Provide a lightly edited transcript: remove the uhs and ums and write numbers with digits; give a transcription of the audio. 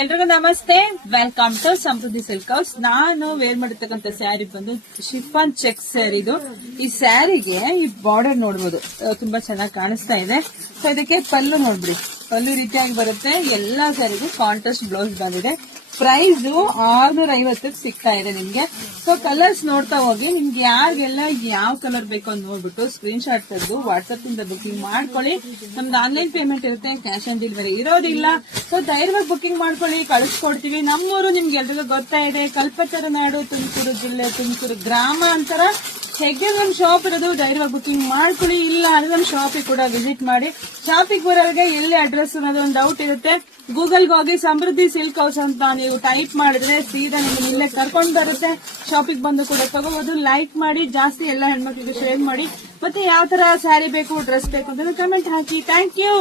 ಎಲ್ರಿಗೂ ನಮಸ್ತೆ, welcome to Samruddhi silk house. ನಾನು ವೇರ್ ಮಾಡಿರ್ತಕ್ಕಂಥ ಸ್ಯಾರಿ ಬಂದು ಶಿಫಾನ್ ಚೆಕ್ ಸ್ಯಾರಿ. ಇದು ಈ ಸ್ಯಾರಿಗೆ ಈ ಬಾರ್ಡರ್ ನೋಡ್ಬೋದು, ತುಂಬಾ ಚೆನ್ನಾಗಿ ಕಾಣಿಸ್ತಾ ಇದೆ. ಸೊ ಇದಕ್ಕೆ ಪಲ್ಲು ನೋಡ್ಬಿಡಿ, ಪಲ್ಲು ರೀತಿಯಾಗಿ ಬರುತ್ತೆ. ಎಲ್ಲಾ ಸ್ಯಾರಿಗೂ ಕಾಂಟ್ರಾಸ್ಟ್ ಬ್ಲೌಸ್ ಬಂದಿದೆ. ಪ್ರೈಸ್ 650 ಸಿಗ್ತಾ ಇದೆ ನಿಮ್ಗೆ. ಸೊ ಕಲರ್ಸ್ ನೋಡ್ತಾ ಹೋಗಿ, ನಿಮ್ಗೆ ಯಾರಿಗೆಲ್ಲ ಯಾವ ಕಲರ್ ಬೇಕು ಅಂತ ನೋಡ್ಬಿಟ್ಟು ಸ್ಕ್ರೀನ್ ಶಾಟ್ ತೆಗೆದು ವಾಟ್ಸ್ಆಪ್ ಇಂದ ಬುಕಿಂಗ್ ಮಾಡ್ಕೊಳ್ಳಿ. ನಮ್ದು ಆನ್ಲೈನ್ ಪೇಮೆಂಟ್ ಇರುತ್ತೆ, ಕ್ಯಾಶ್ ಆನ್ ಡೆಲಿವರಿ ಇರೋದಿಲ್ಲ. ಸೊ ಧೈರ್ಯವಾಗಿ ಬುಕಿಂಗ್ ಮಾಡ್ಕೊಳ್ಳಿ, ಕಳಿಸ್ಕೊಡ್ತೀವಿ. ನಮ್ಮೂರು ನಿಮ್ಗೆ ಎಲ್ರಿಗೂ ಗೊತ್ತಾ ಇದೆ, ಕಲ್ಪತರ ನಾಡು, ತುಮಕೂರು ಜಿಲ್ಲೆ, ತುಮಕೂರು ಗ್ರಾಮಾಂತರ. ಹೆಗ್ಗೆ ನಮ್ ಶಾಪ್ ಇರೋದು, ಧೈರ್ಯವಾಗಿ ಬುಕಿಂಗ್ ಮಾಡ್ಕೊಳ್ಳಿ. ಇಲ್ಲ ಅಂದ್ರೆ ನಮ್ ಶಾಪಿಗೆ ಕೂಡ ವಿಸಿಟ್ ಮಾಡಿ. ಶಾಪಿಗೆ ಬರೋರಿಗೆ ಎಲ್ಲಿ ಅಡ್ರೆಸ್ ಅನ್ನೋದು ಒಂದು ಡೌಟ್ ಇರುತ್ತೆ, ಗೂಗಲ್ಗೆ ಹೋಗಿ ಸಮೃದ್ಧಿ ಸಿಲ್ಕ್ ಹೌಸ್ ಅಂತ ನೀವು ಟೈಪ್ ಮಾಡಿದ್ರೆ ಸೀದಾ ನಿಮ್ಗೆ ಇಲ್ಲೇ ಕರ್ಕೊಂಡು ಬರುತ್ತೆ. ಶಾಪಿಗೆ ಬಂದು ಕೂಡ ತಗೋಬಹುದು. ಲೈಕ್ ಮಾಡಿ, ಜಾಸ್ತಿ ಎಲ್ಲ ಹೆಣ್ಮಕ್ಳಿಗೆ ಶೇರ್ ಮಾಡಿ. ಮತ್ತೆ ಯಾವ ತರ ಸ್ಯಾರಿ ಬೇಕು, ಡ್ರೆಸ್ ಬೇಕು ಅಂತ ಕಮೆಂಟ್ ಹಾಕಿ. Thank you.